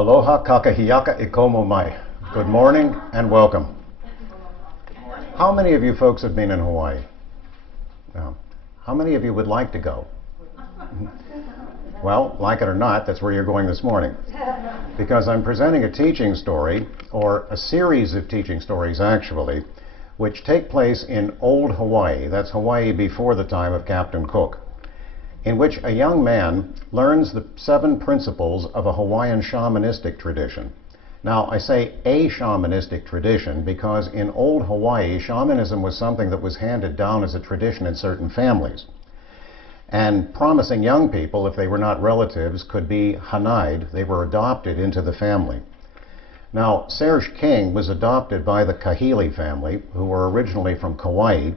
Aloha kakahiaka ikomo mai. Good morning and welcome. How many of you folks have been in Hawaii? No. How many of you would like to go? Well, like it or not, that's where you're going this morning. Because I'm presenting a teaching story, or a series of teaching stories actually, which take place in old Hawaii. That's Hawaii before the time of Captain Cook, in which a young man learns the 7 principles of a Hawaiian shamanistic tradition. Now, I say a shamanistic tradition because in old Hawaii, shamanism was something that was handed down as a tradition in certain families. And promising young people, if they were not relatives, could be hanai'd. They were adopted into the family. Now, Serge King was adopted by the Kahili family, who were originally from Kauai,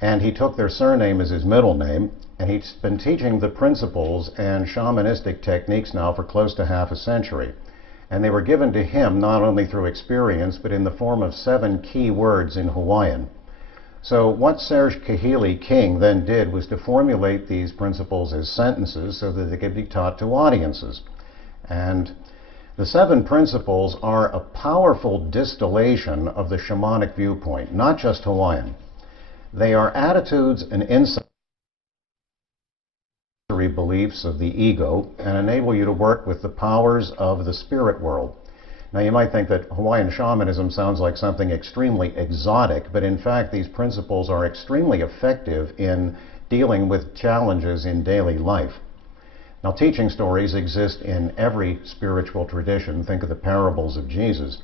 and he took their surname as his middle name, and he's been teaching the principles and shamanistic techniques now for close to half a century. And they were given to him not only through experience, but in the form of 7 key words in Hawaiian. So what Serge Kahili King then did was to formulate these principles as sentences so that they could be taught to audiences. And the 7 principles are a powerful distillation of the shamanic viewpoint, not just Hawaiian. They are attitudes and insights, beliefs of the ego, and enable you to work with the powers of the spirit world. Now, you might think that Hawaiian shamanism sounds like something extremely exotic, but in fact these principles are extremely effective in dealing with challenges in daily life. Now, teaching stories exist in every spiritual tradition. Think of the parables of Jesus.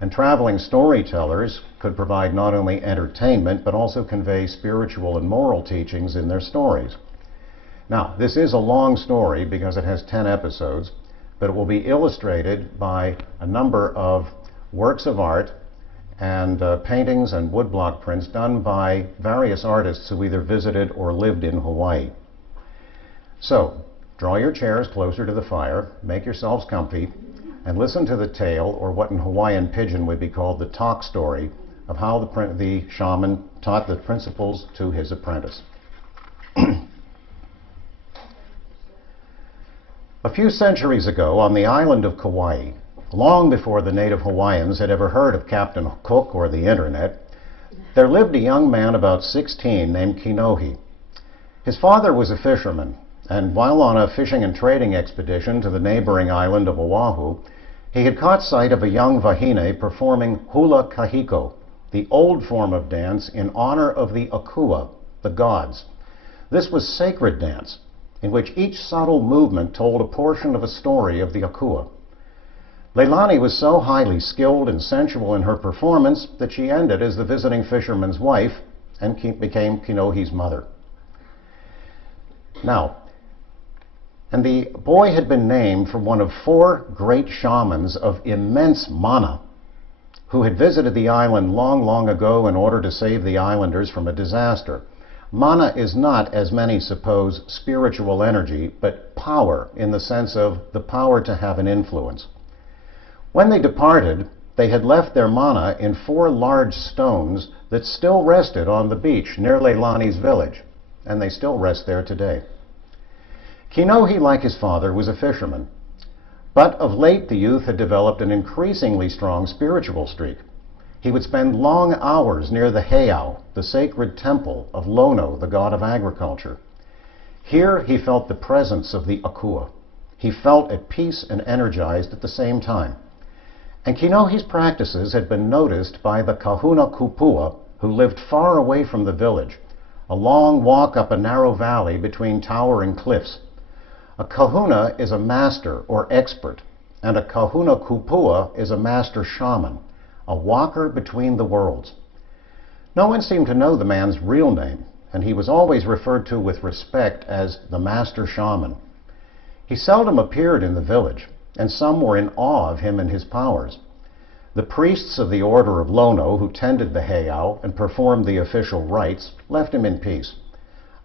And traveling storytellers could provide not only entertainment, but also convey spiritual and moral teachings in their stories. Now, this is a long story because it has 10 episodes, but it will be illustrated by a number of works of art and paintings and woodblock prints done by various artists who either visited or lived in Hawaii. So, draw your chairs closer to the fire, make yourselves comfy, and listen to the tale, or what in Hawaiian pidgin would be called the talk story, of how the shaman taught the principles to his apprentice. A few centuries ago, on the island of Kauai, long before the native Hawaiians had ever heard of Captain Cook or the internet, there lived a young man about 16 named Kinohi. His father was a fisherman, and while on a fishing and trading expedition to the neighboring island of Oahu, he had caught sight of a young wahine performing hula kahiko, the old form of dance in honor of the akua, the gods. This was sacred dance, in which each subtle movement told a portion of a story of the akua. Leilani was so highly skilled and sensual in her performance that she ended as the visiting fisherman's wife and became Kinohi's mother. Now, and the boy had been named from one of 4 great shamans of immense mana who had visited the island long, long ago in order to save the islanders from a disaster. Mana is not, as many suppose, spiritual energy, but power in the sense of the power to have an influence. When they departed, they had left their mana in 4 large stones that still rested on the beach near Leilani's village, and they still rest there today. Kinohi, like his father, was a fisherman, but of late the youth had developed an increasingly strong spiritual streak. He would spend long hours near the heiau, the sacred temple of Lono, the god of agriculture. Here he felt the presence of the akua. He felt at peace and energized at the same time. And Kinohi's practices had been noticed by the Kahuna kupua, who lived far away from the village, a long walk up a narrow valley between towering cliffs. A kahuna is a master or expert, and a kahuna kupua is a master shaman, a walker between the worlds. No one seemed to know the man's real name, and he was always referred to with respect as the master shaman. He seldom appeared in the village, and some were in awe of him and his powers. The priests of the order of Lono, who tended the heiau and performed the official rites, left him in peace.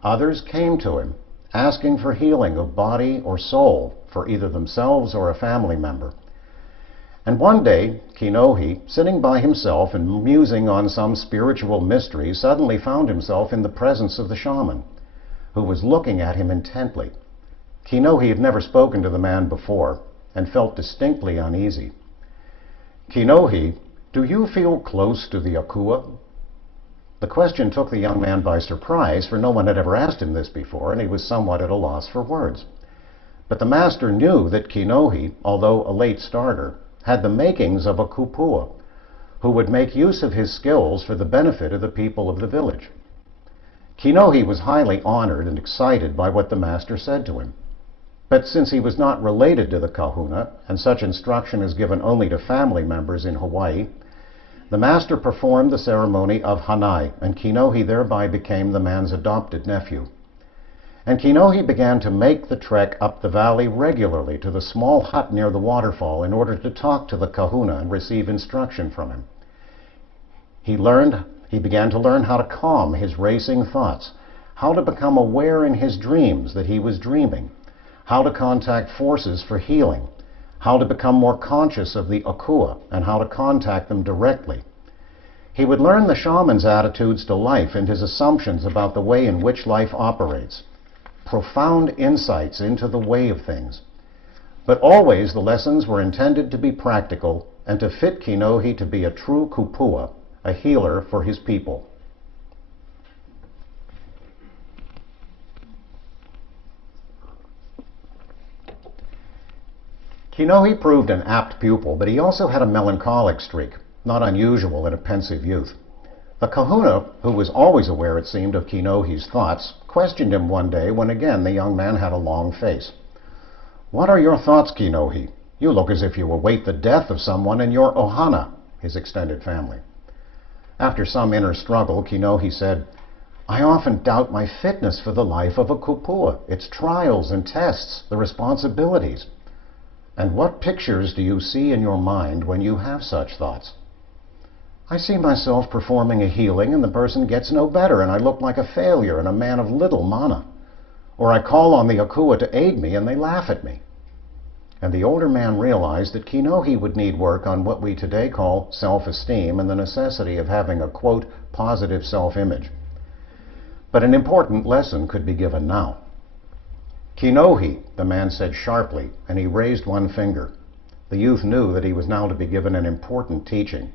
Others came to him, asking for healing of body or soul for either themselves or a family member. And one day, Kinohi, sitting by himself and musing on some spiritual mystery, suddenly found himself in the presence of the shaman, who was looking at him intently. Kinohi had never spoken to the man before, and felt distinctly uneasy. "Kinohi, do you feel close to the Akua?" The question took the young man by surprise, for no one had ever asked him this before, and he was somewhat at a loss for words. But the master knew that Kinohi, although a late starter, had the makings of a kupua, who would make use of his skills for the benefit of the people of the village. Kinohi was highly honored and excited by what the master said to him. But since he was not related to the Kahuna, and such instruction is given only to family members in Hawaii, the master performed the ceremony of Hanai, and Kinohi thereby became the man's adopted nephew. And Kinohi began to make the trek up the valley regularly to the small hut near the waterfall in order to talk to the Kahuna and receive instruction from him. He began to learn how to calm his racing thoughts, how to become aware in his dreams that he was dreaming, how to contact forces for healing, how to become more conscious of the Akua, and how to contact them directly. He would learn the shaman's attitudes to life and his assumptions about the way in which life operates, profound insights into the way of things. But always the lessons were intended to be practical and to fit Kinohi to be a true kupua, a healer for his people. Kinohi proved an apt pupil, but he also had a melancholic streak, not unusual in a pensive youth. The Kahuna, who was always aware, it seemed, of Kinohi's thoughts, questioned him one day when again the young man had a long face. "What are your thoughts, Kinohi? You look as if you await the death of someone in your ohana," his extended family. After some inner struggle, Kinohi said, "I often doubt my fitness for the life of a kupua, its trials and tests, the responsibilities." "And what pictures do you see in your mind when you have such thoughts?" "I see myself performing a healing and the person gets no better and I look like a failure and a man of little mana. Or I call on the Akua to aid me and they laugh at me." And the older man realized that Kinohi would need work on what we today call self-esteem and the necessity of having a, quote, positive self-image. But an important lesson could be given now. "Kinohi," the man said sharply, and he raised one finger. The youth knew that he was now to be given an important teaching.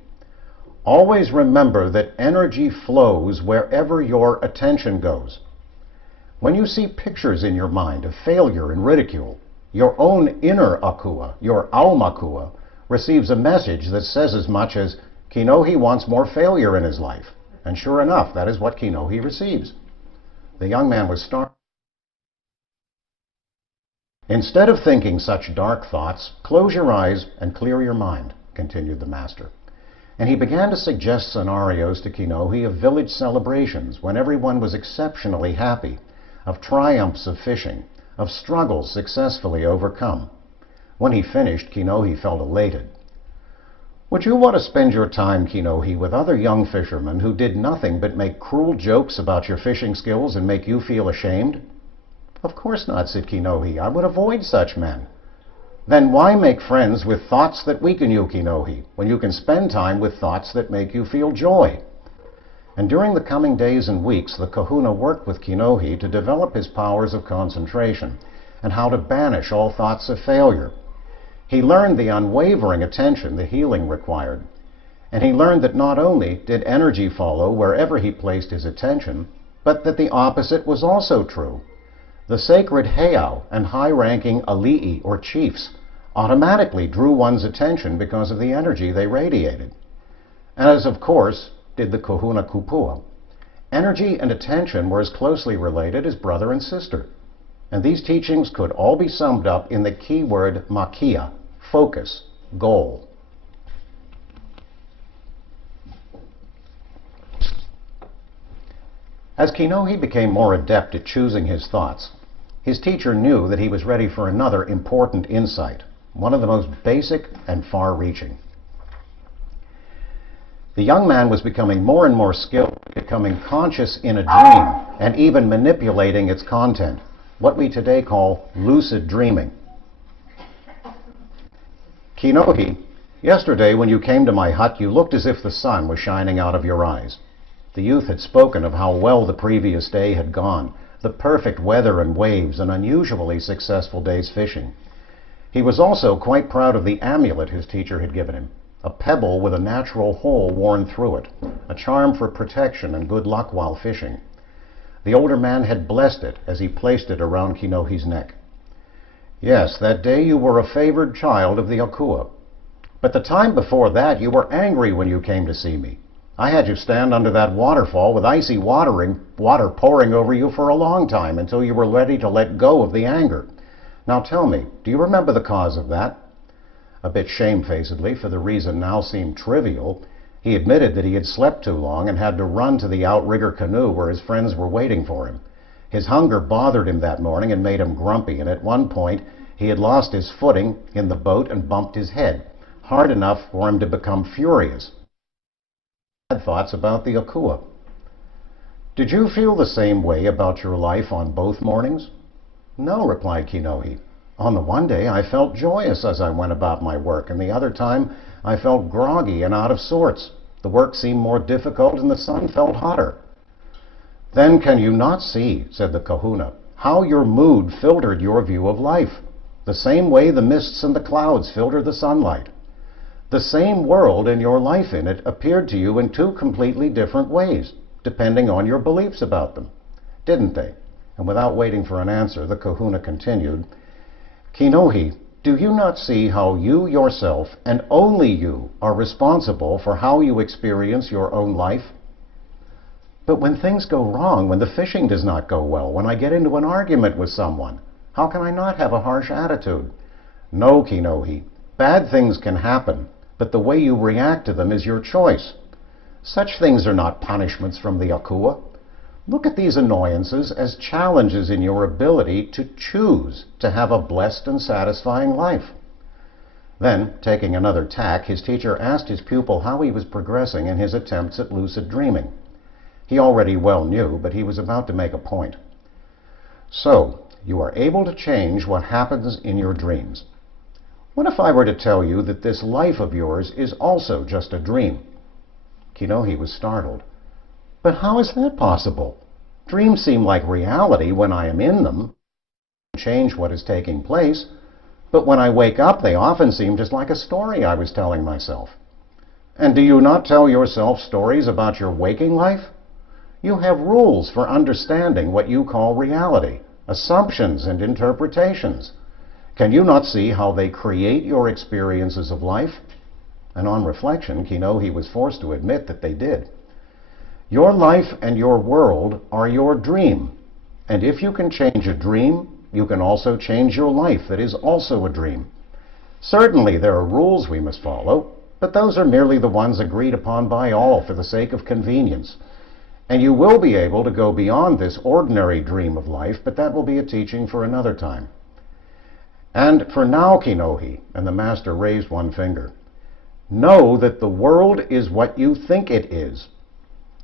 "Always remember that energy flows wherever your attention goes. When you see pictures in your mind of failure and ridicule, your own inner Akua, your Aumakua, receives a message that says as much as, 'Kinohi wants more failure in his life.' And sure enough, that is what Kinohi receives." The young man was startled. "Instead of thinking such dark thoughts, close your eyes and clear your mind," continued the master. And he began to suggest scenarios to Kinohi of village celebrations when everyone was exceptionally happy, of triumphs of fishing, of struggles successfully overcome. When he finished, Kinohi felt elated. "Would you want to spend your time, Kinohi, with other young fishermen who did nothing but make cruel jokes about your fishing skills and make you feel ashamed?" "Of course not," said Kinohi. "I would avoid such men." "Then why make friends with thoughts that weaken you, Kinohi, when you can spend time with thoughts that make you feel joy?" And during the coming days and weeks, the Kahuna worked with Kinohi to develop his powers of concentration and how to banish all thoughts of failure. He learned the unwavering attention the healing required. And he learned that not only did energy follow wherever he placed his attention, but that the opposite was also true. The sacred heiau and high-ranking ali'i, or chiefs, automatically drew one's attention because of the energy they radiated. As, of course, did the Kahuna Kupua. Energy and attention were as closely related as brother and sister. And these teachings could all be summed up in the key word makia, focus, goal. As Kinohi became more adept at choosing his thoughts, his teacher knew that he was ready for another important insight, one of the most basic and far-reaching. The young man was becoming more and more skilled, becoming conscious in a dream, and even manipulating its content, what we today call lucid dreaming. "Kinohi, yesterday when you came to my hut, you looked as if the sun was shining out of your eyes." The youth had spoken of how well the previous day had gone, the perfect weather and waves, an unusually successful day's fishing. He was also quite proud of the amulet his teacher had given him, a pebble with a natural hole worn through it, a charm for protection and good luck while fishing. The older man had blessed it as he placed it around Kinohi's neck. Yes, that day you were a favored child of the Akua. But the time before that you were angry when you came to see me. I had you stand under that waterfall with icy water pouring over you for a long time until you were ready to let go of the anger. Now tell me, do you remember the cause of that? A bit shamefacedly, for the reason now seemed trivial, he admitted that he had slept too long and had to run to the outrigger canoe where his friends were waiting for him. His hunger bothered him that morning and made him grumpy, and at one point he had lost his footing in the boat and bumped his head, hard enough for him to become furious. He had thoughts about the Akua. Did you feel the same way about your life on both mornings? No, replied Kinohi. On the one day I felt joyous as I went about my work, and the other time I felt groggy and out of sorts. The work seemed more difficult and the sun felt hotter. Then can you not see, said the Kahuna, how your mood filtered your view of life, the same way the mists and the clouds filter the sunlight? The same world and your life in it appeared to you in two completely different ways, depending on your beliefs about them, didn't they? And without waiting for an answer, the Kahuna continued, Kinohi, do you not see how you yourself, and only you, are responsible for how you experience your own life? But when things go wrong, when the fishing does not go well, when I get into an argument with someone, how can I not have a harsh attitude? No, Kinohi, bad things can happen, but the way you react to them is your choice. Such things are not punishments from the Akua. Look at these annoyances as challenges in your ability to choose to have a blessed and satisfying life. Then, taking another tack, his teacher asked his pupil how he was progressing in his attempts at lucid dreaming. He already well knew, but he was about to make a point. So, you are able to change what happens in your dreams. What if I were to tell you that this life of yours is also just a dream? Kinohi was startled. But how is that possible? Dreams seem like reality when I am in them. I change what is taking place, but when I wake up they often seem just like a story I was telling myself. And do you not tell yourself stories about your waking life? You have rules for understanding what you call reality, assumptions and interpretations. Can you not see how they create your experiences of life? And on reflection, Kinohi was forced to admit that they did. Your life and your world are your dream, and if you can change a dream, you can also change your life that is also a dream. Certainly there are rules we must follow, but those are merely the ones agreed upon by all for the sake of convenience. And you will be able to go beyond this ordinary dream of life, but that will be a teaching for another time. And for now, Kinohi, and the master raised one finger, know that the world is what you think it is.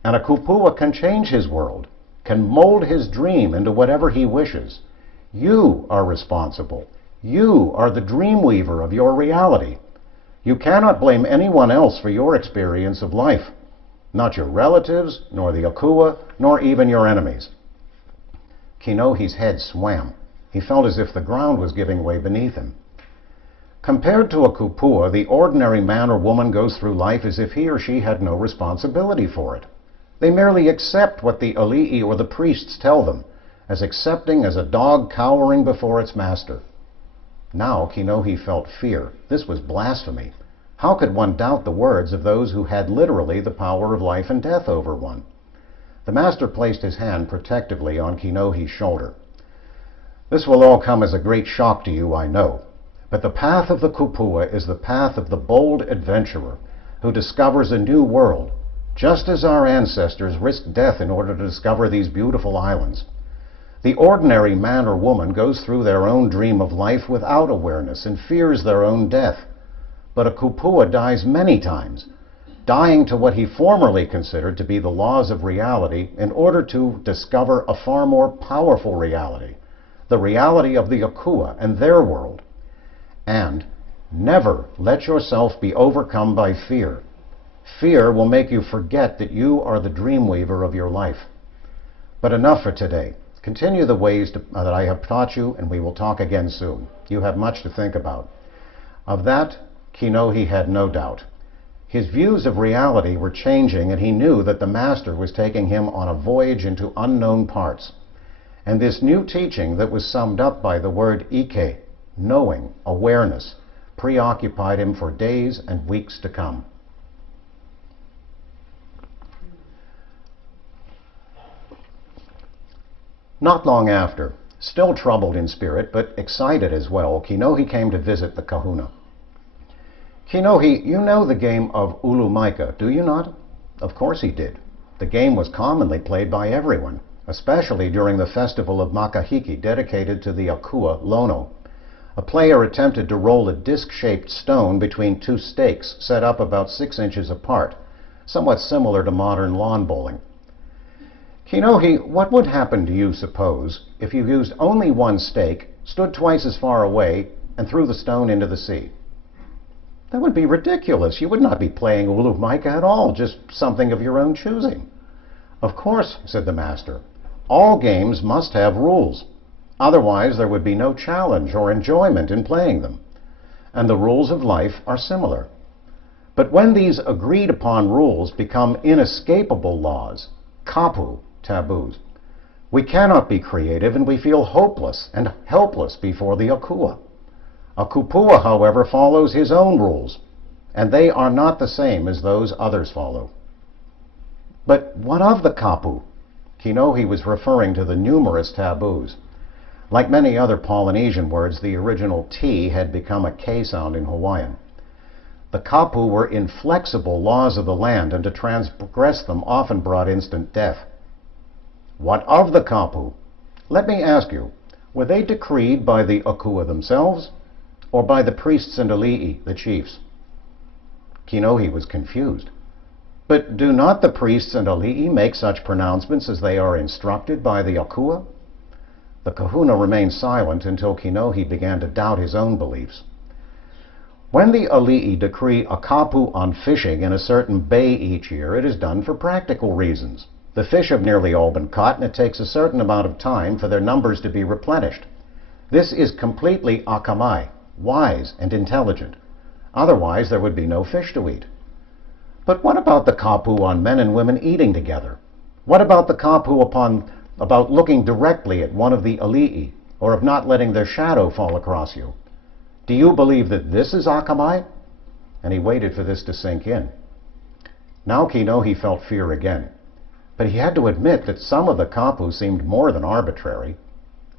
And a kupua can change his world, can mold his dream into whatever he wishes. You are responsible. You are the dream weaver of your reality. You cannot blame anyone else for your experience of life. Not your relatives, nor the Akua, nor even your enemies. Kinohi's head swam. He felt as if the ground was giving way beneath him. Compared to a kupua, the ordinary man or woman goes through life as if he or she had no responsibility for it. They merely accept what the ali'i or the priests tell them, as accepting as a dog cowering before its master. Now Kinohi felt fear. This was blasphemy. How could one doubt the words of those who had literally the power of life and death over one? The master placed his hand protectively on Kinohi's shoulder. This will all come as a great shock to you, I know. But the path of the kupua is the path of the bold adventurer who discovers a new world, just as our ancestors risked death in order to discover these beautiful islands. The ordinary man or woman goes through their own dream of life without awareness and fears their own death. But a kupua dies many times, dying to what he formerly considered to be the laws of reality in order to discover a far more powerful reality, the reality of the Akua and their world. And never let yourself be overcome by fear. Fear will make you forget that you are the dream weaver of your life. But enough for today. Continue the ways that I have taught you, and we will talk again soon. You have much to think about." Of that, Kinohi had no doubt. His views of reality were changing, and he knew that the Master was taking him on a voyage into unknown parts. And this new teaching that was summed up by the word Ike, knowing, awareness, preoccupied him for days and weeks to come. Not long after, still troubled in spirit, but excited as well, Kinohi came to visit the Kahuna. "Kinohi, you know the game of Ulu Maika, do you not?" Of course he did. The game was commonly played by everyone, especially during the festival of Makahiki dedicated to the Akua Lono. A player attempted to roll a disc-shaped stone between two stakes set up about 6 inches apart, somewhat similar to modern lawn bowling. "Kinohi, what would happen, do you suppose, if you used only one stake, stood twice as far away, and threw the stone into the sea?" "That would be ridiculous. You would not be playing Ulu Maika at all, just something of your own choosing." "Of course," said the Master. "All games must have rules. Otherwise there would be no challenge or enjoyment in playing them. And the rules of life are similar. But when these agreed upon rules become inescapable laws, kapu, taboos, we cannot be creative, and we feel hopeless and helpless before the Akua. A kupua, however, follows his own rules, and they are not the same as those others follow." "But what of the kapu?" Kinohi was referring to the numerous taboos. Like many other Polynesian words, the original T had become a K sound in Hawaiian. The kapu were inflexible laws of the land, and to transgress them often brought instant death. "What of the kapu? Let me ask you, were they decreed by the Akua themselves, or by the priests and alii, the chiefs?" Kinohi was confused. "But do not the priests and alii make such pronouncements as they are instructed by the Akua?" The Kahuna remained silent until Kinohi began to doubt his own beliefs. "When the alii decree a kapu on fishing in a certain bay each year, it is done for practical reasons. The fish have nearly all been caught, and it takes a certain amount of time for their numbers to be replenished. This is completely akamai, wise and intelligent. Otherwise there would be no fish to eat." "But what about the kapu on men and women eating together? What about the kapu about looking directly at one of the alii, or of not letting their shadow fall across you? Do you believe that this is akamai?" And he waited for this to sink in. Now Kinohi felt fear again, but he had to admit that some of the kapu seemed more than arbitrary.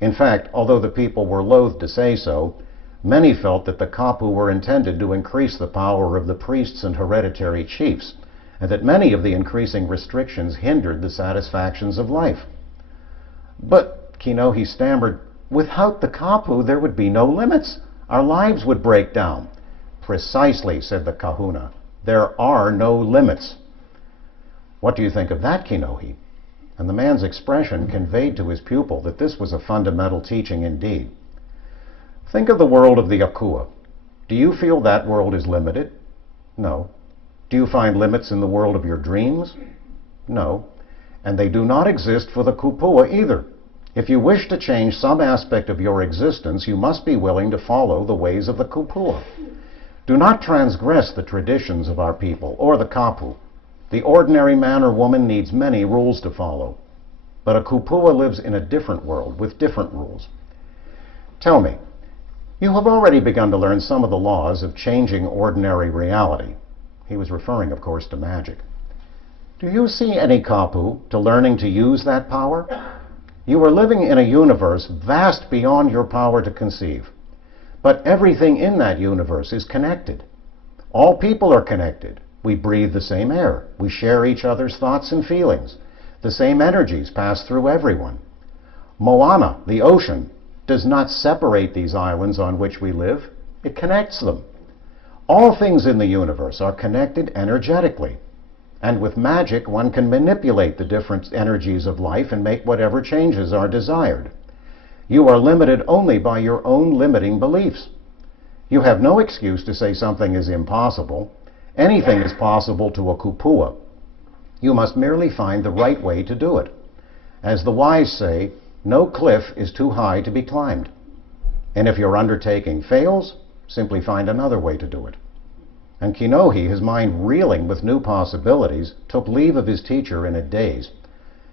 In fact, although the people were loath to say so, many felt that the kapu were intended to increase the power of the priests and hereditary chiefs, and that many of the increasing restrictions hindered the satisfactions of life. "But," Kinohi stammered, "without the kapu there would be no limits. Our lives would break down." "Precisely," said the Kahuna. "There are no limits." "What do you think of that, Kinohi?" And the man's expression conveyed to his pupil that this was a fundamental teaching indeed. "Think of the world of the Akua. Do you feel that world is limited? No. Do you find limits in the world of your dreams? No. And they do not exist for the kupua either. If you wish to change some aspect of your existence, you must be willing to follow the ways of the kupua. Do not transgress the traditions of our people or the kapu. The ordinary man or woman needs many rules to follow. But a kupua lives in a different world with different rules. Tell me, you have already begun to learn some of the laws of changing ordinary reality." He was referring, of course, to magic. "Do you see any kapu to learning to use that power? You are living in a universe vast beyond your power to conceive. But everything in that universe is connected. All people are connected. We breathe the same air. We share each other's thoughts and feelings. The same energies pass through everyone. Moana, the ocean, does not separate these islands on which we live. It connects them. All things in the universe are connected energetically. And with magic, one can manipulate the different energies of life and make whatever changes are desired. You are limited only by your own limiting beliefs. You have no excuse to say something is impossible. Anything is possible to a kupua. You must merely find the right way to do it. As the wise say, No cliff is too high to be climbed. And if your undertaking fails, simply find another way to do it. And Kinohi, his mind reeling with new possibilities, took leave of his teacher in a daze.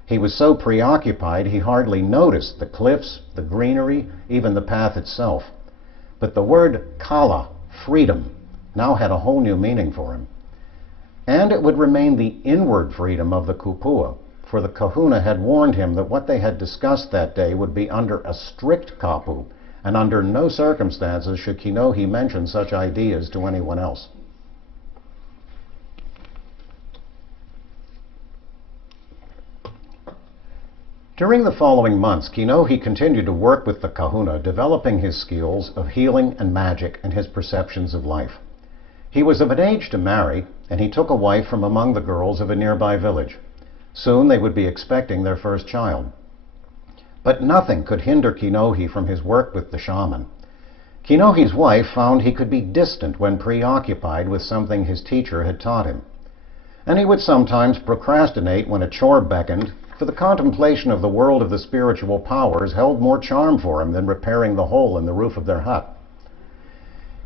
He was so preoccupied he hardly noticed the cliffs, the greenery, even the path itself. But the word kala, freedom, now had a whole new meaning for him. And it would remain the inward freedom of the kupua, for the kahuna had warned him that what they had discussed that day would be under a strict kapu, and under no circumstances should Kinohi mention such ideas to anyone else. During the following months, Kinohi continued to work with the kahuna, developing his skills of healing and magic and his perceptions of life. He was of an age to marry, and he took a wife from among the girls of a nearby village. Soon they would be expecting their first child. But nothing could hinder Kinohi from his work with the shaman. Kinohi's wife found he could be distant when preoccupied with something his teacher had taught him. And he would sometimes procrastinate when a chore beckoned, for the contemplation of the world of the spiritual powers held more charm for him than repairing the hole in the roof of their hut.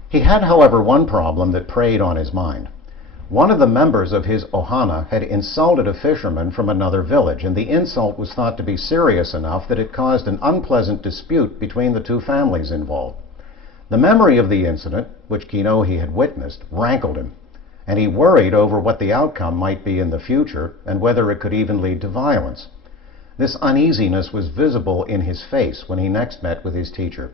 He had, however, one problem that preyed on his mind. One of the members of his ohana had insulted a fisherman from another village, and the insult was thought to be serious enough that it caused an unpleasant dispute between the two families involved. The memory of the incident, which Kinohi had witnessed, rankled him, and he worried over what the outcome might be in the future and whether it could even lead to violence. This uneasiness was visible in his face when he next met with his teacher.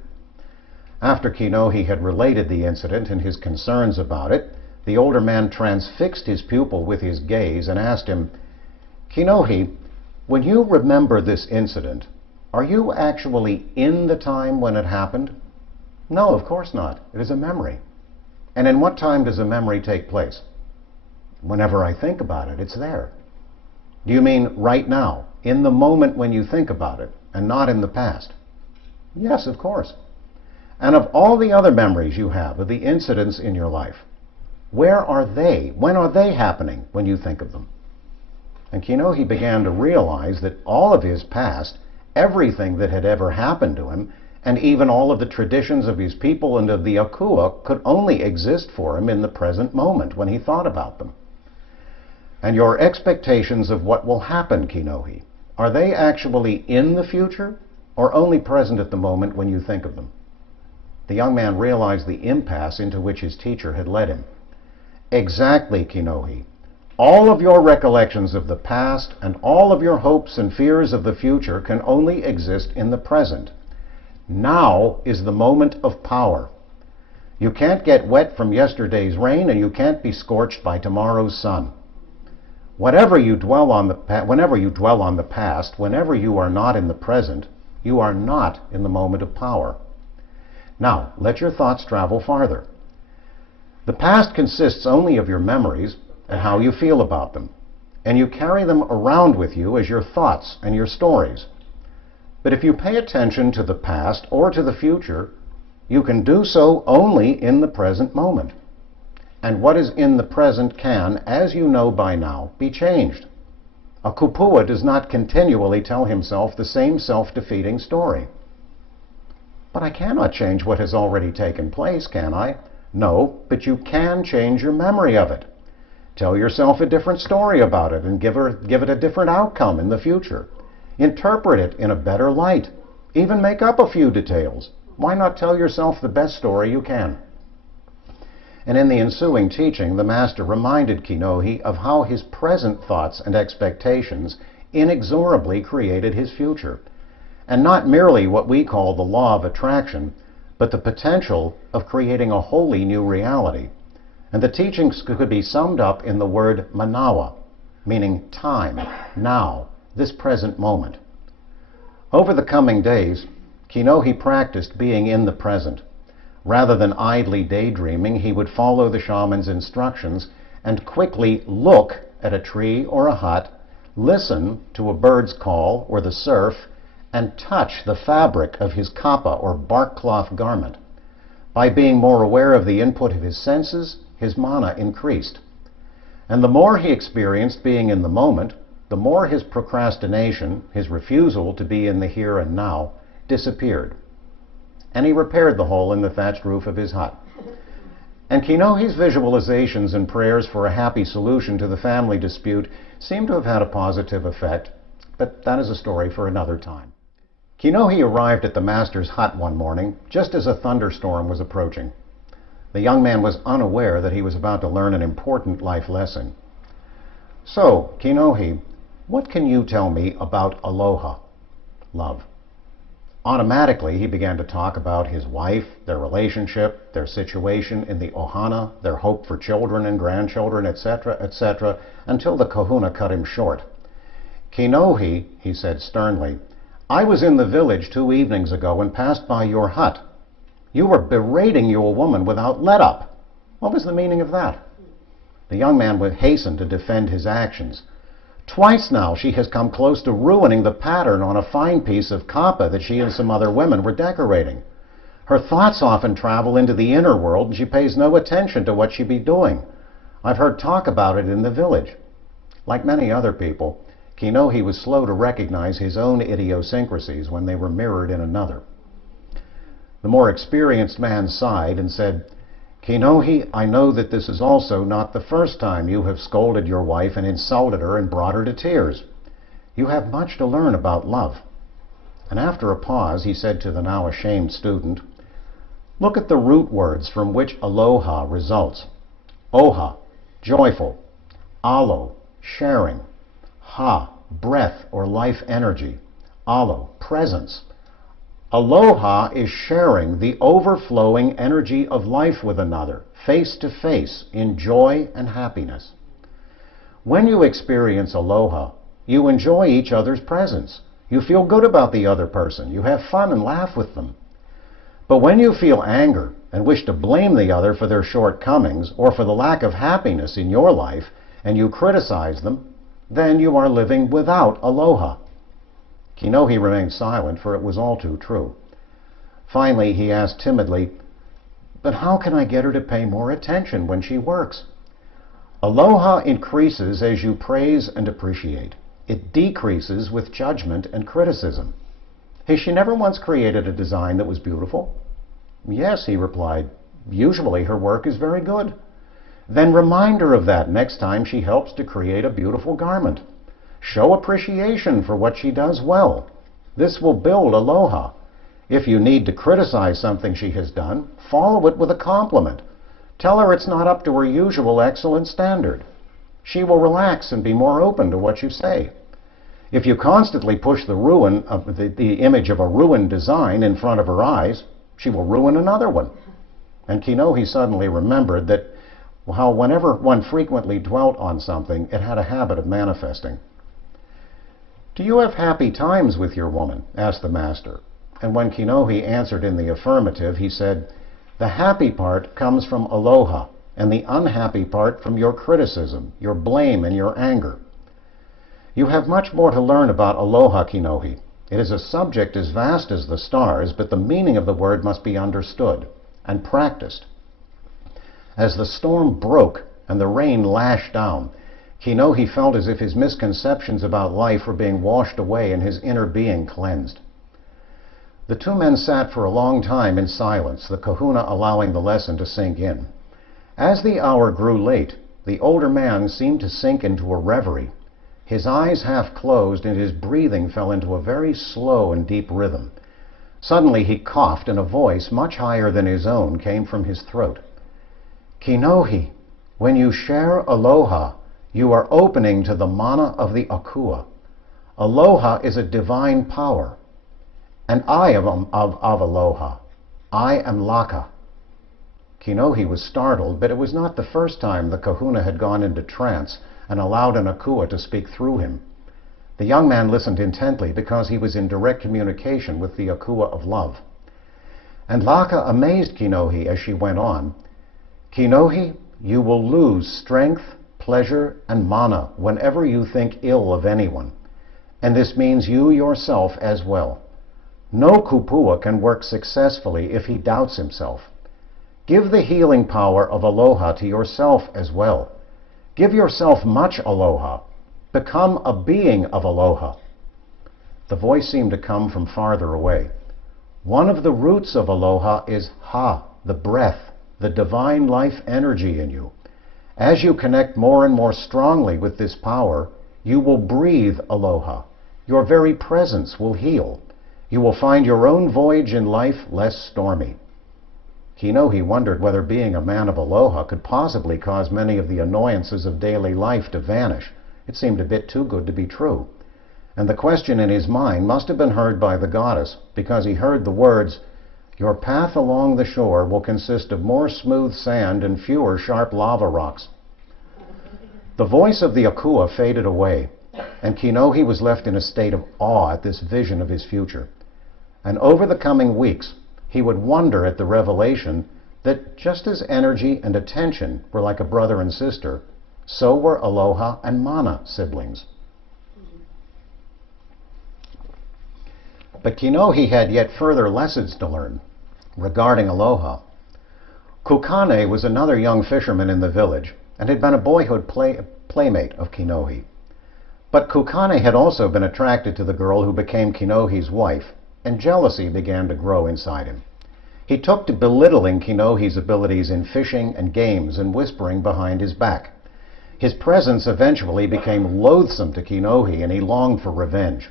After Kinohi had related the incident and his concerns about it, the older man transfixed his pupil with his gaze and asked him, "Kinohi, when you remember this incident, are you actually in the time when it happened?" "No, of course not. It is a memory." "And in what time does a memory take place?" "Whenever I think about it, it's there." "Do you mean right now, in the moment when you think about it, and not in the past?" "Yes, of course." "And of all the other memories you have of the incidents in your life, where are they? When are they happening when you think of them?" And Kinohi began to realize that all of his past, everything that had ever happened to him, and even all of the traditions of his people and of the Akua could only exist for him in the present moment when he thought about them. "And your expectations of what will happen, Kinohi, are they actually in the future or only present at the moment when you think of them?" The young man realized the impasse into which his teacher had led him. "Exactly, Kinohi. All of your recollections of the past and all of your hopes and fears of the future can only exist in the present. Now is the moment of power. You can't get wet from yesterday's rain, and you can't be scorched by tomorrow's sun. Whenever you dwell on the past, whenever you are not in the present, you are not in the moment of power. Now, let your thoughts travel farther. The past consists only of your memories and how you feel about them, and you carry them around with you as your thoughts and your stories. But if you pay attention to the past or to the future, you can do so only in the present moment. And what is in the present can, as you know by now, be changed. A kupua does not continually tell himself the same self-defeating story." "But I cannot change what has already taken place, can I?" "No, but you can change your memory of it. Tell yourself a different story about it and give it a different outcome in the future. Interpret it in a better light. Even make up a few details. Why not tell yourself the best story you can?" And in the ensuing teaching, the master reminded Kinohi of how his present thoughts and expectations inexorably created his future, and not merely what we call the law of attraction, but the potential of creating a wholly new reality. And the teachings could be summed up in the word manawa, meaning time, now, this present moment. Over the coming days, Kinohi practiced being in the present. Rather than idly daydreaming, he would follow the shaman's instructions and quickly look at a tree or a hut, listen to a bird's call or the surf, and touch the fabric of his kapa or bark cloth garment. By being more aware of the input of his senses, his mana increased. And the more he experienced being in the moment, the more his procrastination, his refusal to be in the here and now, disappeared. And he repaired the hole in the thatched roof of his hut. And Kinohi's visualizations and prayers for a happy solution to the family dispute seem to have had a positive effect, but that is a story for another time. Kinohi arrived at the master's hut one morning just as a thunderstorm was approaching. The young man was unaware that he was about to learn an important life lesson. So, Kinohi, what can you tell me about aloha, love? Automatically, he began to talk about his wife, their relationship, their situation in the ohana, their hope for children and grandchildren, etc., until the kahuna cut him short. Kinohi, he said sternly, I was in the village 2 evenings ago and passed by your hut. You were berating your woman without let-up. What was the meaning of that? The young man would hasten to defend his actions. Twice now she has come close to ruining the pattern on a fine piece of kapa that she and some other women were decorating. Her thoughts often travel into the inner world and she pays no attention to what she be doing. I've heard talk about it in the village. Like many other people, Kinohi was slow to recognize his own idiosyncrasies when they were mirrored in another. The more experienced man sighed and said, Kinohi, I know that this is also not the first time you have scolded your wife and insulted her and brought her to tears. You have much to learn about love. And after a pause, he said to the now ashamed student, look at the root words from which aloha results. Oha, joyful. Alo, sharing. Ha, breath or life energy. Alo, presence. Aloha is sharing the overflowing energy of life with another, face to face, in joy and happiness. When you experience aloha, you enjoy each other's presence. You feel good about the other person. You have fun and laugh with them. But when you feel anger and wish to blame the other for their shortcomings or for the lack of happiness in your life, and you criticize them, then you are living without aloha. Kinohi remained silent, for it was all too true. Finally, he asked timidly, but how can I get her to pay more attention when she works? Aloha increases as you praise and appreciate. It decreases with judgment and criticism. Has she never once created a design that was beautiful? Yes, he replied. Usually her work is very good. Then remind her of that next time she helps to create a beautiful garment. Show appreciation for what she does well. This will build aloha. If you need to criticize something she has done, follow it with a compliment. Tell her it's not up to her usual excellent standard. She will relax and be more open to what you say. If you constantly push the image of a ruined design in front of her eyes, she will ruin another one. And Kinohi suddenly remembered that how whenever one frequently dwelt on something, it had a habit of manifesting. Do you have happy times with your woman? Asked the master. And when Kinohi answered in the affirmative, he said, the happy part comes from aloha, and the unhappy part from your criticism, your blame, and your anger. You have much more to learn about aloha, Kinohi. It is a subject as vast as the stars, but the meaning of the word must be understood and practiced. As the storm broke and the rain lashed down, Kinohi felt as if his misconceptions about life were being washed away and his inner being cleansed. The two men sat for a long time in silence, the kahuna allowing the lesson to sink in. As the hour grew late, the older man seemed to sink into a reverie. His eyes half closed and his breathing fell into a very slow and deep rhythm. Suddenly he coughed and a voice much higher than his own came from his throat. Kinohi, when you share aloha, you are opening to the mana of the akua. Aloha is a divine power. And I am of aloha. I am laka. Kinohi was startled, but it was not the first time the kahuna had gone into trance and allowed an akua to speak through him. The young man listened intently because he was in direct communication with the akua of love. And Laka amazed Kinohi as she went on. Kinohi, you will lose strength, pleasure, and mana whenever you think ill of anyone. And this means you yourself as well. No kupua can work successfully if he doubts himself. Give the healing power of aloha to yourself as well. Give yourself much aloha. Become a being of aloha. The voice seemed to come from farther away. One of the roots of aloha is ha, the breath, the divine life energy in you. As you connect more and more strongly with this power, you will breathe aloha. Your very presence will heal. You will find your own voyage in life less stormy. Kinohi wondered whether being a man of aloha could possibly cause many of the annoyances of daily life to vanish. It seemed a bit too good to be true. And the question in his mind must have been heard by the goddess, because he heard the words, "Your path along the shore will consist of more smooth sand and fewer sharp lava rocks." The voice of the Akua faded away, and Kinohi was left in a state of awe at this vision of his future. And over the coming weeks, he would wonder at the revelation that just as energy and attention were like a brother and sister, so were aloha and mana siblings. But Kinohi had yet further lessons to learn regarding aloha. Kukane was another young fisherman in the village and had been a boyhood playmate of Kinohi. But Kukane had also been attracted to the girl who became Kinohi's wife, and jealousy began to grow inside him. He took to belittling Kinohi's abilities in fishing and games and whispering behind his back. His presence eventually became loathsome to Kinohi, and he longed for revenge.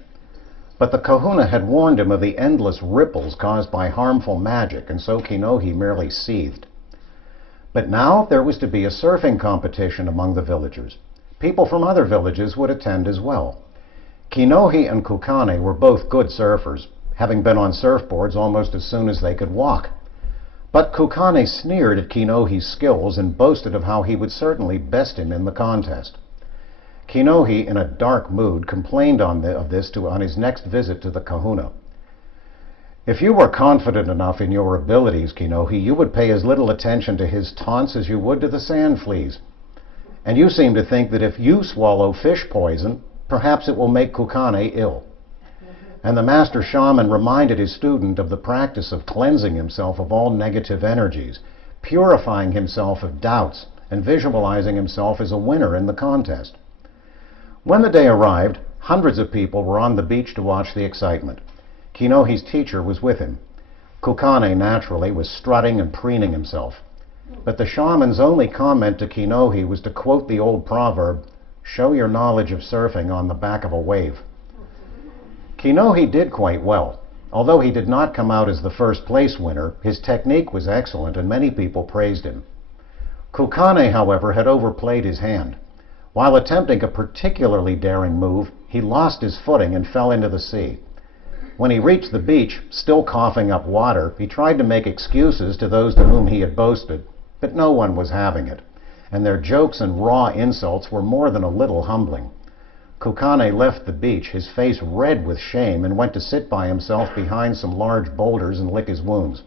But the Kahuna had warned him of the endless ripples caused by harmful magic, and so Kinohi merely seethed. But now there was to be a surfing competition among the villagers. People from other villages would attend as well. Kinohi and Kukane were both good surfers, having been on surfboards almost as soon as they could walk. But Kukane sneered at Kinohi's skills and boasted of how he would certainly best him in the contest. Kinohi, in a dark mood, complained of this on his next visit to the Kahuna. "If you were confident enough in your abilities, Kinohi, you would pay as little attention to his taunts as you would to the sand fleas. And you seem to think that if you swallow fish poison, perhaps it will make Kukane ill." And the master shaman reminded his student of the practice of cleansing himself of all negative energies, purifying himself of doubts, and visualizing himself as a winner in the contest. When the day arrived, hundreds of people were on the beach to watch the excitement. Kinohi's teacher was with him. Kukane, naturally, was strutting and preening himself. But the shaman's only comment to Kinohi was to quote the old proverb, "Show your knowledge of surfing on the back of a wave." Kinohi did quite well. Although he did not come out as the first place winner, his technique was excellent and many people praised him. Kukane, however, had overplayed his hand. While attempting a particularly daring move, he lost his footing and fell into the sea. When he reached the beach, still coughing up water, he tried to make excuses to those to whom he had boasted, but no one was having it, and their jokes and raw insults were more than a little humbling. Kukane left the beach, his face red with shame, and went to sit by himself behind some large boulders and lick his wounds.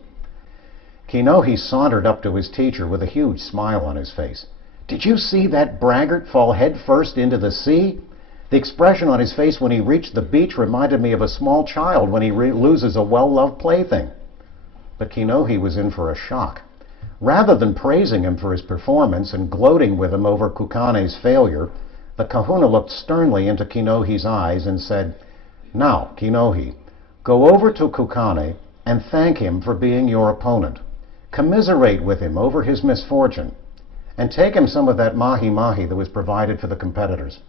Kinohi sauntered up to his teacher with a huge smile on his face. "Did you see that braggart fall head first into the sea? The expression on his face when he reached the beach reminded me of a small child when he loses a well-loved plaything." But Kinohi was in for a shock. Rather than praising him for his performance and gloating with him over Kukane's failure, the Kahuna looked sternly into Kinohi's eyes and said, "Now, Kinohi, go over to Kukane and thank him for being your opponent. Commiserate with him over his misfortune, and take him some of that mahi-mahi that was provided for the competitors."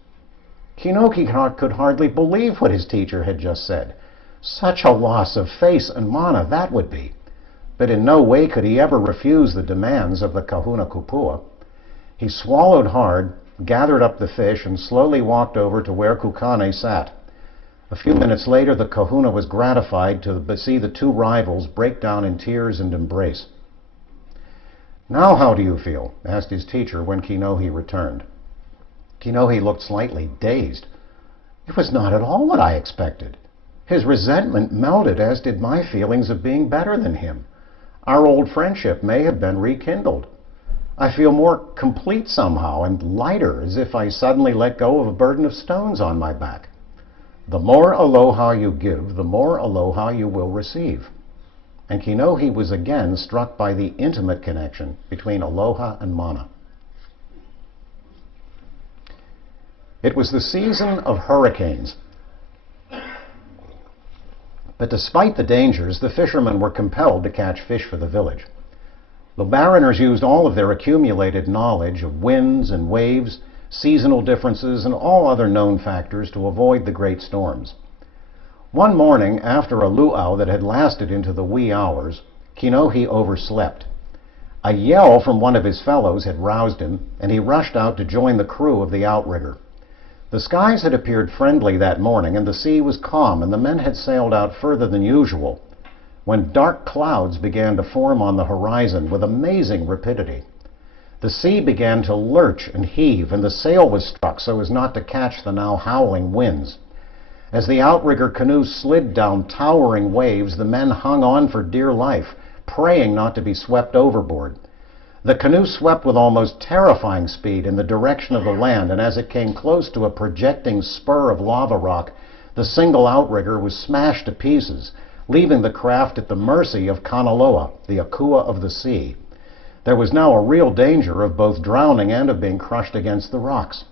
Kinohi could hardly believe what his teacher had just said. Such a loss of face and mana that would be. But in no way could he ever refuse the demands of the Kahuna Kupua. He swallowed hard, gathered up the fish, and slowly walked over to where Kukane sat. A few minutes later, the Kahuna was gratified to see the two rivals break down in tears and embrace. "Now how do you feel?" asked his teacher when Kinohi returned. Kinohi looked slightly dazed. It was not at all what I expected. His resentment melted, as did my feelings of being better than him. Our old friendship may have been rekindled. I feel more complete somehow and lighter, as if I suddenly let go of a burden of stones on my back. The more aloha you give, the more aloha you will receive. And Kinohi was again struck by the intimate connection between aloha and mana. It was the season of hurricanes. But despite the dangers, the fishermen were compelled to catch fish for the village. The mariners used all of their accumulated knowledge of winds and waves, seasonal differences, and all other known factors to avoid the great storms. One morning, after a luau that had lasted into the wee hours, Kinohi overslept. A yell from one of his fellows had roused him, and he rushed out to join the crew of the outrigger. The skies had appeared friendly that morning, and the sea was calm, and the men had sailed out further than usual, when dark clouds began to form on the horizon with amazing rapidity. The sea began to lurch and heave, and the sail was struck so as not to catch the now howling winds. As the outrigger canoe slid down towering waves, the men hung on for dear life, praying not to be swept overboard. The canoe swept with almost terrifying speed in the direction of the land, and as it came close to a projecting spur of lava rock, the single outrigger was smashed to pieces, leaving the craft at the mercy of Kanaloa, the Akua of the sea. There was now a real danger of both drowning and of being crushed against the rocks.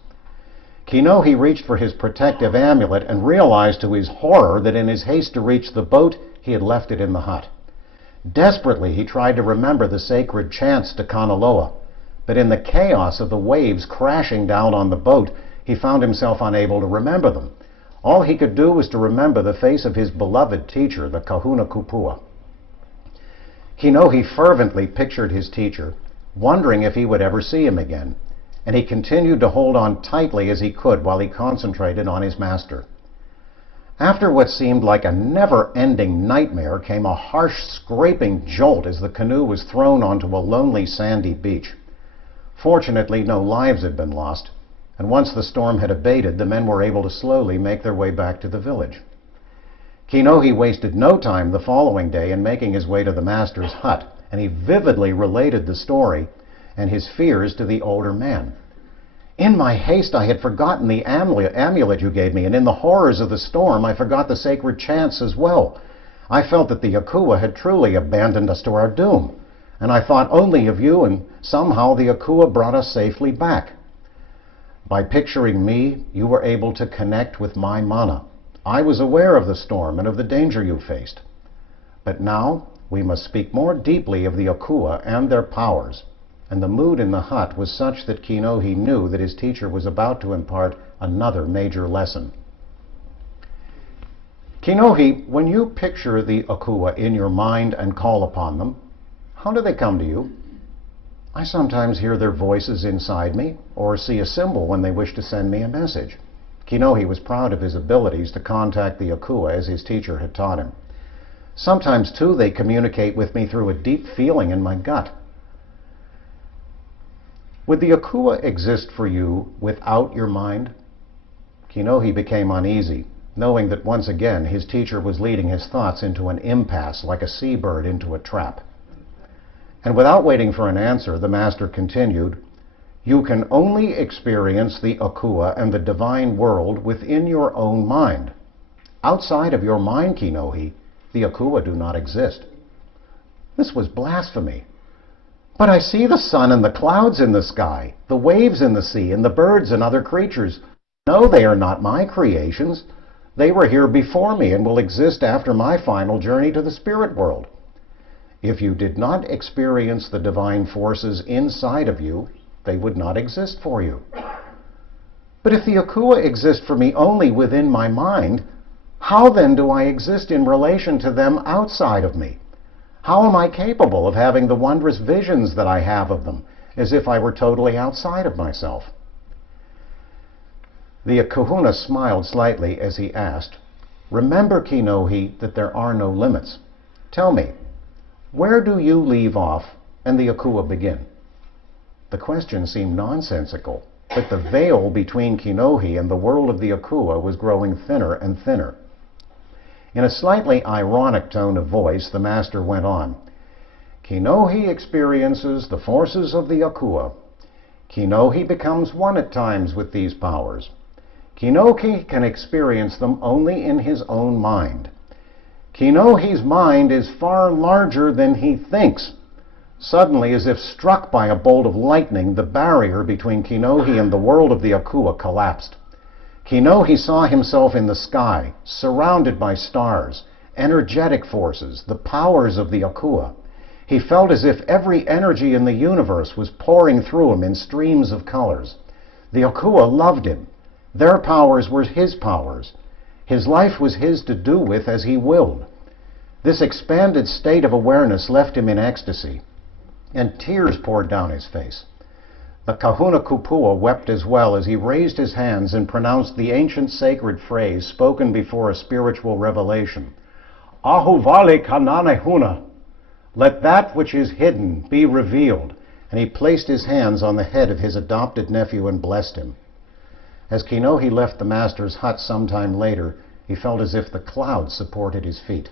Kinohi reached for his protective amulet and realized to his horror that in his haste to reach the boat, he had left it in the hut. Desperately, he tried to remember the sacred chants to Kanaloa, but in the chaos of the waves crashing down on the boat, he found himself unable to remember them. All he could do was to remember the face of his beloved teacher, the Kahuna Kupua. Kinohi fervently pictured his teacher, wondering if he would ever see him again, and he continued to hold on tightly as he could while he concentrated on his master. After what seemed like a never-ending nightmare came a harsh, scraping jolt as the canoe was thrown onto a lonely, sandy beach. Fortunately, no lives had been lost, and once the storm had abated, the men were able to slowly make their way back to the village. Kinohi wasted no time the following day in making his way to the master's hut, and he vividly related the story and his fears to the older man. "In my haste, I had forgotten the amulet you gave me, and in the horrors of the storm, I forgot the sacred chants as well. I felt that the Akua had truly abandoned us to our doom, and I thought only of you, and somehow the Akua brought us safely back. By picturing me, you were able to connect with my mana. I was aware of the storm and of the danger you faced. But now, we must speak more deeply of the Akua and their powers." And the mood in the hut was such that Kinohi knew that his teacher was about to impart another major lesson. "Kinohi, when you picture the Akua in your mind and call upon them, how do they come to you?" "I sometimes hear their voices inside me, or see a symbol when they wish to send me a message." Kinohi was proud of his abilities to contact the Akua as his teacher had taught him. "Sometimes, too, they communicate with me through a deep feeling in my gut." "Would the Akua exist for you without your mind?" Kinohi became uneasy, knowing that once again his teacher was leading his thoughts into an impasse like a seabird into a trap. And without waiting for an answer, the master continued, "You can only experience the Akua and the divine world within your own mind. Outside of your mind, Kinohi, the Akua do not exist." This was blasphemy. "But I see the sun and the clouds in the sky, the waves in the sea, and the birds and other creatures. No, they are not my creations. They were here before me and will exist after my final journey to the spirit world." If you did not experience the divine forces inside of you, they would not exist for you. "But if the Akua exist for me only within my mind, how then do I exist in relation to them outside of me? How am I capable of having the wondrous visions that I have of them, as if I were totally outside of myself?" The Kahuna smiled slightly as he asked, "Remember, Kinohi, that there are no limits. Tell me, where do you leave off and the Akua begin?" The question seemed nonsensical, but the veil between Kinohi and the world of the Akua was growing thinner and thinner. In a slightly ironic tone of voice, the master went on, "Kinohi experiences the forces of the Akua. Kinohi becomes one at times with these powers. Kinohi can experience them only in his own mind. Kinohi's mind is far larger than he thinks." Suddenly, as if struck by a bolt of lightning, the barrier between Kinohi and the world of the Akua collapsed. Kinohi saw himself in the sky, surrounded by stars, energetic forces, the powers of the Akua. He felt as if every energy in the universe was pouring through him in streams of colors. The Akua loved him. Their powers were his powers. His life was his to do with as he willed. This expanded state of awareness left him in ecstasy, and tears poured down his face. The Kahuna Kupua wept as well as he raised his hands and pronounced the ancient sacred phrase spoken before a spiritual revelation. Ahuvale kananehuna. Let that which is hidden be revealed. And he placed his hands on the head of his adopted nephew and blessed him. As Kinohi left the master's hut some time later, he felt as if the clouds supported his feet.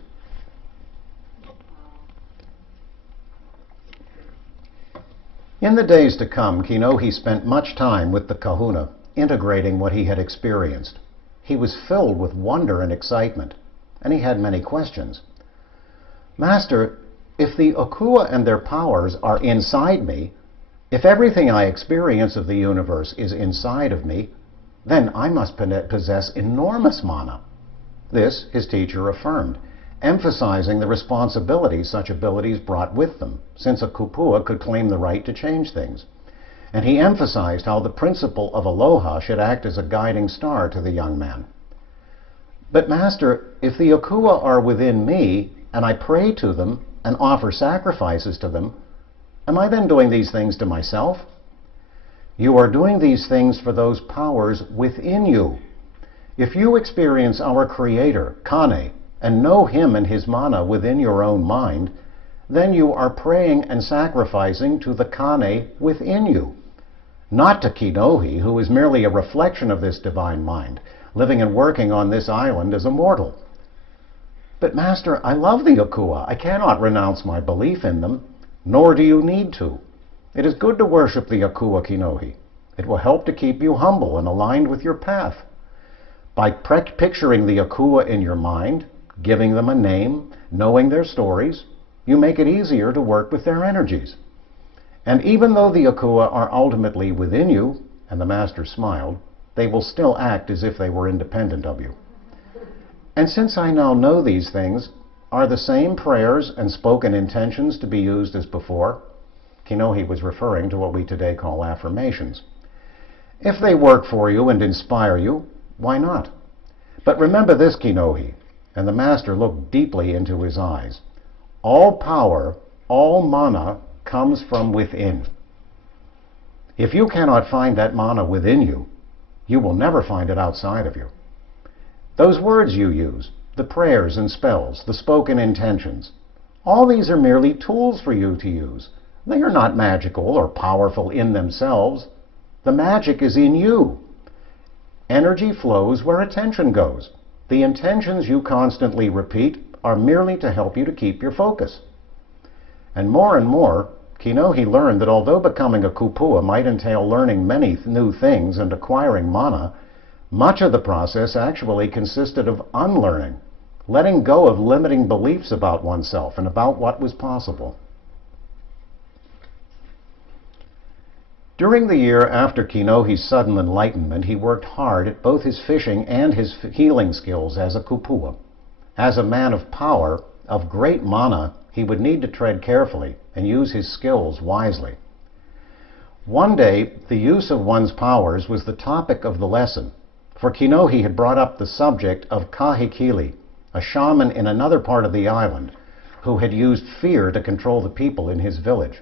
In the days to come, Kinohi spent much time with the Kahuna, integrating what he had experienced. He was filled with wonder and excitement, and he had many questions. Master, if the Akua and their powers are inside me, if everything I experience of the universe is inside of me, then I must possess enormous mana. This his teacher affirmed, emphasizing the responsibility such abilities brought with them, since a Kupua could claim the right to change things. And he emphasized how the principle of aloha should act as a guiding star to the young man. But Master, if the Akua are within me, and I pray to them and offer sacrifices to them, am I then doing these things to myself? You are doing these things for those powers within you. If you experience our Creator, Kane, and know him and his mana within your own mind, then you are praying and sacrificing to the Kane within you, not to Kinohi, who is merely a reflection of this divine mind, living and working on this island as a mortal. But Master, I love the Akua. I cannot renounce my belief in them, nor do you need to. It is good to worship the Akua, Kinohi. It will help to keep you humble and aligned with your path. By picturing the Akua in your mind, giving them a name, knowing their stories, you make it easier to work with their energies. And even though the Akua are ultimately within you, and the Master smiled, they will still act as if they were independent of you. And since I now know these things, are the same prayers and spoken intentions to be used as before? Kinohi was referring to what we today call affirmations. If they work for you and inspire you, why not? But remember this, Kinohi, and the Master looked deeply into his eyes. All power, all mana comes from within. If you cannot find that mana within you, you will never find it outside of you. Those words you use, the prayers and spells, the spoken intentions, all these are merely tools for you to use. They are not magical or powerful in themselves. The magic is in you. Energy flows where attention goes. The intentions you constantly repeat are merely to help you to keep your focus. And more, Kinohi learned that although becoming a Kupua might entail learning many new things and acquiring mana, much of the process actually consisted of unlearning, letting go of limiting beliefs about oneself and about what was possible. During the year after Kinohi's sudden enlightenment, he worked hard at both his fishing and his healing skills as a Kupua. As a man of power, of great mana, he would need to tread carefully and use his skills wisely. One day, the use of one's powers was the topic of the lesson, for Kinohi had brought up the subject of Kahikili, a shaman in another part of the island, who had used fear to control the people in his village.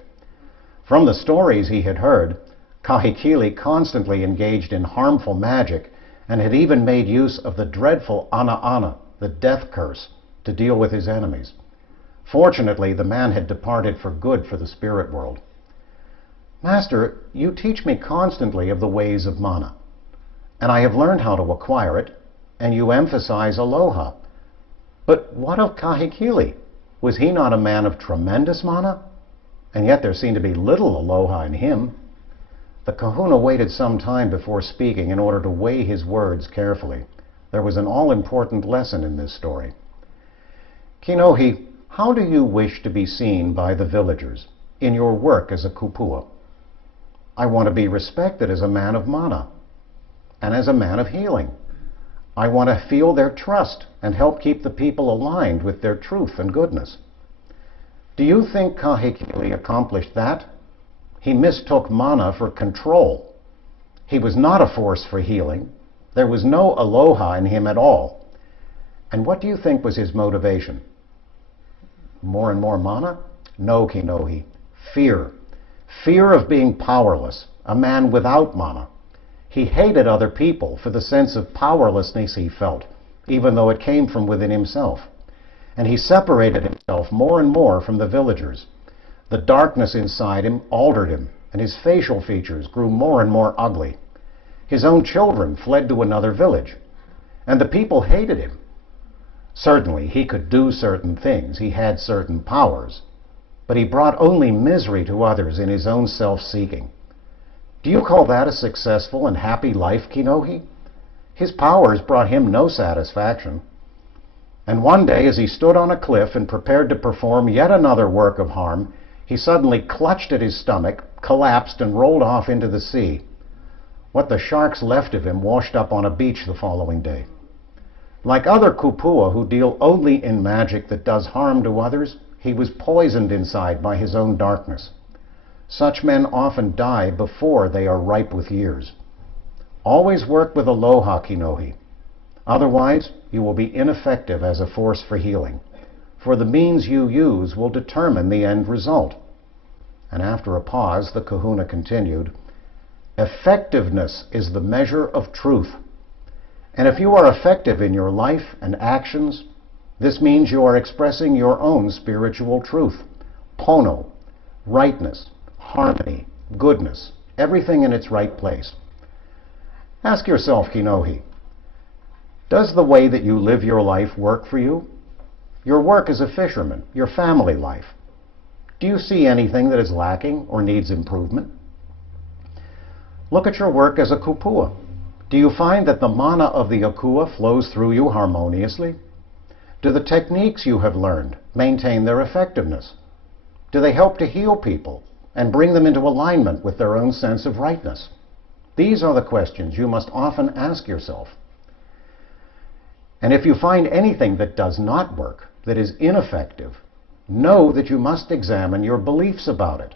From the stories he had heard, Kahikili constantly engaged in harmful magic and had even made use of the dreadful Ana, the death curse, to deal with his enemies. Fortunately, the man had departed for good for the spirit world. Master, you teach me constantly of the ways of mana, and I have learned how to acquire it, and you emphasize aloha. But what of Kahikili? Was he not a man of tremendous mana? And yet there seemed to be little aloha in him. The Kahuna waited some time before speaking in order to weigh his words carefully. There was an all-important lesson in this story. Kinohi, how do you wish to be seen by the villagers in your work as a Kupua? I want to be respected as a man of mana. and as a man of healing. I want to feel their trust and help keep the people aligned with their truth and goodness. Do you think Kahekili accomplished that? He mistook mana for control. He was not a force for healing. There was no aloha in him at all. And what do you think was his motivation? More and more mana? No, Kinohi. Fear. Fear of being powerless, a man without mana. He hated other people for the sense of powerlessness he felt, even though it came from within himself. And he separated himself more and more from the villagers. The darkness inside him altered him, and his facial features grew more and more ugly. His own children fled to another village, and the people hated him. Certainly, he could do certain things, he had certain powers, but he brought only misery to others in his own self-seeking. Do you call that a successful and happy life, Kinohi? His powers brought him no satisfaction. And one day, as he stood on a cliff and prepared to perform yet another work of harm, he suddenly clutched at his stomach, collapsed, and rolled off into the sea. What the sharks left of him washed up on a beach the following day. Like other kupua who deal only in magic that does harm to others, he was poisoned inside by his own darkness. Such men often die before they are ripe with years. Always work with aloha, Kinohi. Otherwise, you will be ineffective as a force for healing, for the means you use will determine the end result. And after a pause, the kahuna continued, effectiveness is the measure of truth. And if you are effective in your life and actions, this means you are expressing your own spiritual truth, pono, rightness, harmony, goodness, everything in its right place. Ask yourself, Kinohi, does the way that you live your life work for you? Your work as a fisherman, your family life. Do you see anything that is lacking or needs improvement? Look at your work as a kupua. Do you find that the mana of the akua flows through you harmoniously? Do the techniques you have learned maintain their effectiveness? Do they help to heal people and bring them into alignment with their own sense of rightness? These are the questions you must often ask yourself. And if you find anything that does not work, that is ineffective, know that you must examine your beliefs about it.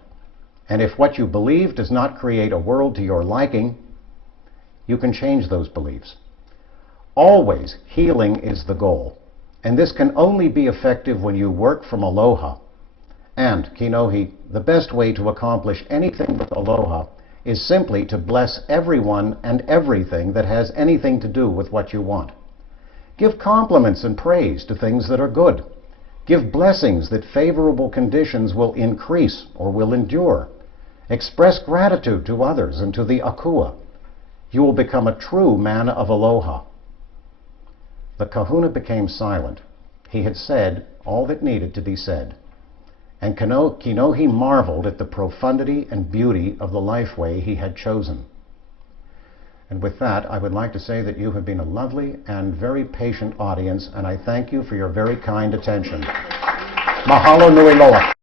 And if what you believe does not create a world to your liking, you can change those beliefs. Always, healing is the goal. And this can only be effective when you work from aloha. And, Kinohi, the best way to accomplish anything with aloha is simply to bless everyone and everything that has anything to do with what you want. Give compliments and praise to things that are good. Give blessings that favorable conditions will increase or will endure. Express gratitude to others and to the akua. You will become a true man of aloha. The kahuna became silent. He had said all that needed to be said. And Kinohi marveled at the profundity and beauty of the lifeway he had chosen. And with that, I would like to say that you have been a lovely and very patient audience, and I thank you for your very kind attention. Mahalo nui loa.